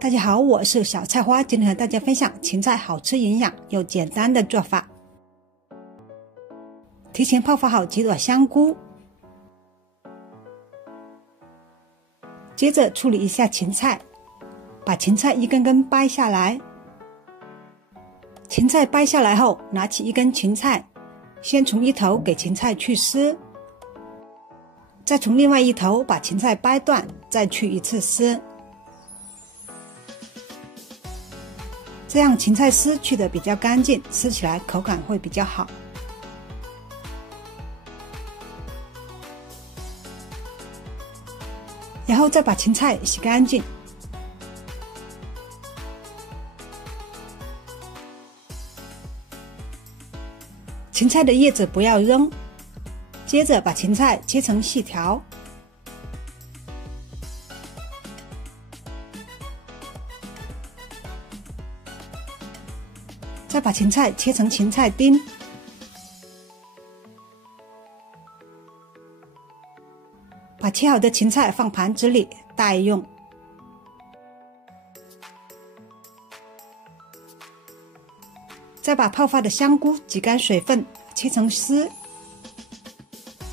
大家好，我是小菜花，今天和大家分享芹菜好吃营养又简单的做法。提前泡发好几朵香菇，接着处理一下芹菜，把芹菜一根根掰下来。芹菜掰下来后，拿起一根芹菜，先从一头给芹菜去丝，再从另外一头把芹菜掰断，再去一次丝。这样芹菜丝去得比较干净，吃起来口感会比较好。然后再把芹菜洗干净，芹菜的叶子不要扔。接着把芹菜切成细条，再把芹菜切成芹菜丁，把切好的芹菜放盘子里待用。再把泡发的香菇挤干水分，切成丝，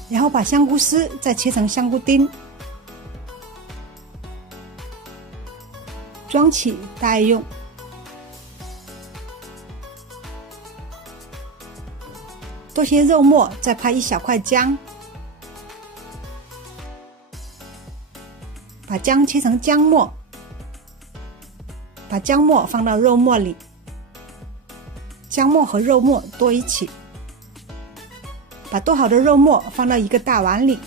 然后把香菇丝再切成香菇丁，装起待用。多些肉末，再拍一小块姜，把姜切成姜末，把姜末放到肉末里，姜末和肉末剁一起，把剁好的肉末放到一个大碗里，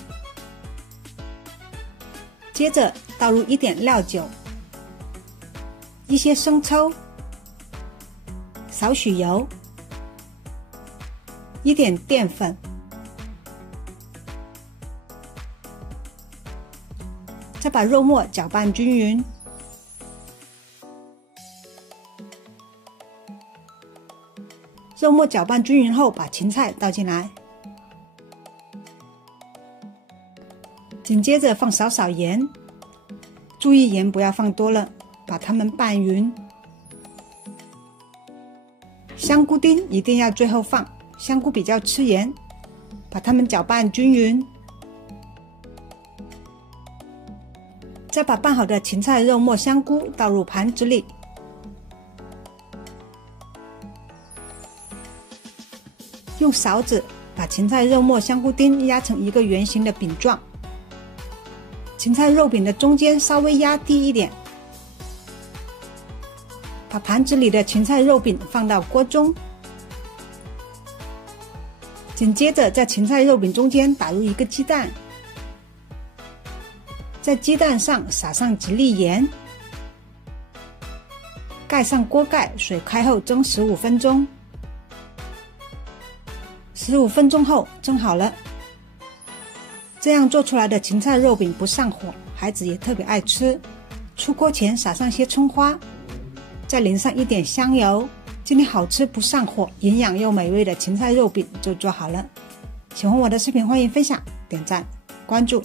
接着倒入一点料酒，一些生抽，少许油，一点淀粉，再把肉末搅拌均匀。肉末搅拌均匀后，把芹菜倒进来，紧接着放少少盐，注意盐不要放多了，把它们拌匀。香菇丁一定要最后放，香菇比较吃盐，把它们搅拌均匀。再把拌好的芹菜、肉末、香菇倒入盘子里，用勺子把芹菜、肉末、香菇丁压成一个圆形的饼状，芹菜肉饼的中间稍微压低一点，把盘子里的芹菜肉饼放到锅中，紧接着在芹菜肉饼中间打入一个鸡蛋，在鸡蛋上撒上几粒盐，盖上锅盖，水开后蒸15分钟。15分钟后蒸好了，这样做出来的芹菜肉饼不上火，孩子也特别爱吃。出锅前撒上些葱花，再淋上一点香油，今天好吃不上火、营养又美味的芹菜肉饼就做好了。喜欢我的视频，欢迎分享、点赞、关注。